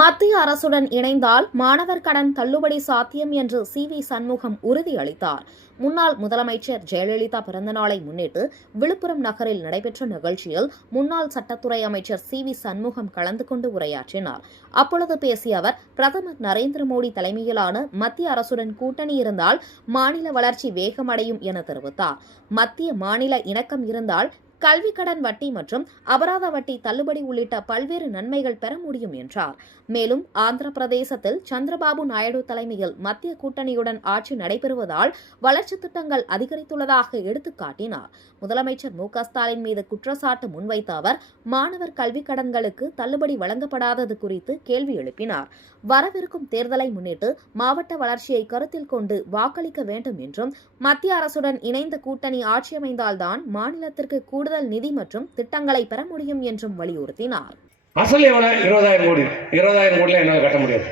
மத்திய அரசுடன் இணைந்தால் மாணவர் கடன் தள்ளுபடி சாத்தியம் என்று சி.வி. சண்முகம் உறுதியளித்தார். முன்னாள் முதலமைச்சர் ஜெயலலிதா பிறந்தநாளை முன்னிட்டு விழுப்புரம் நகரில் நடைபெற்ற நிகழ்ச்சியில் முன்னாள் சட்டத்துறை அமைச்சர் சி.வி. சண்முகம் கலந்து கொண்டு உரையாற்றினார். அப்பொழுது பேசிய அவர், பிரதமர் நரேந்திர மோடி தலைமையிலான மத்திய அரசுடன் கூட்டணி இருந்தால் மாநில வளர்ச்சி வேகமடையும் என தெரிவித்தார். மத்திய மாநில இணக்கம் இருந்தால் கல்வி கடன் வட்டி மற்றும் அபராத வட்டி தள்ளுபடி உள்ளிட்ட பல்வேறு நன்மைகள் பெற முடியும் என்றார். மேலும் ஆந்திர பிரதேசத்தில் சந்திரபாபு நாயுடு தலைமையில் மத்திய கூட்டணியுடன் ஆட்சி நடைபெறுவதால் வளர்ச்சி திட்டங்கள் அதிகரித்துள்ளதாக எடுத்துக்காட்டினார். முதலமைச்சர் மு.க.ஸ்டாலின் மீது குற்றச்சாட்டு முன்வைத்த அவர், மாணவர் கல்வி கடன்களுக்கு தள்ளுபடி வழங்கப்படாதது குறித்து கேள்வி எழுப்பினார். வரவிருக்கும் தேர்தலை முன்னிட்டு மாவட்ட வளர்ச்சியை கருத்தில் கொண்டு வாக்களிக்க வேண்டும் என்றும், மத்திய அரசுடன் இணைந்து கூட்டணி ஆட்சி அமைந்தால்தான் மாநிலத்திற்கு கூடுதல் நிதி மற்றும் திட்டங்களை பெற முடியும் என்றும் வலியுறுத்தினார். அசல் எவ்வளவு? 20,000 கோடி. 20,000 கோடியில் என்னால் கட்ட முடியாது.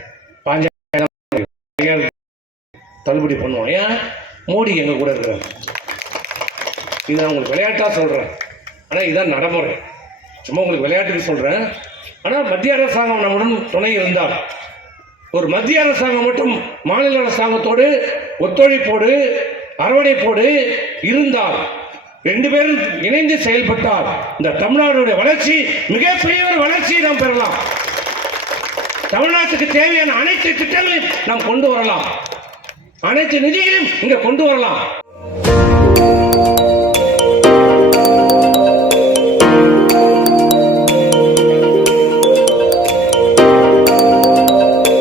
5,000 தள்ளுபடி பண்ணுவோம். ஏன்? மோடி எங்க கூட இருக்கிறார். இது நான் உங்களுக்கு விளையாட்டா சொல்றேன், ஆனால் இதுதான் நடைமுறை. சும்மா உங்களுக்கு விளையாட்டுக்கு சொல்றேன். ஆனால் மத்திய அரசாங்கம் நம்முடன் துணை இருந்தால், ஒரு மத்திய அரசாங்கம் மட்டும் மாநில அரசாங்கத்தோடு ஒத்துழைப்போடு அரவணைப்போடு இருந்தால், 2 பேரும் இணைந்து செயல்பட்டால் இந்த தமிழ்நாடுடைய வளர்ச்சி மிகப்பெரிய ஒரு வளர்ச்சியை நாம் பெறலாம். தமிழ்நாட்டுக்கு தேவையான அனைத்து திட்டங்களையும் நாம் கொண்டு வரலாம். அனைத்து நிதிகளையும் இங்க கொண்டு வரலாம்.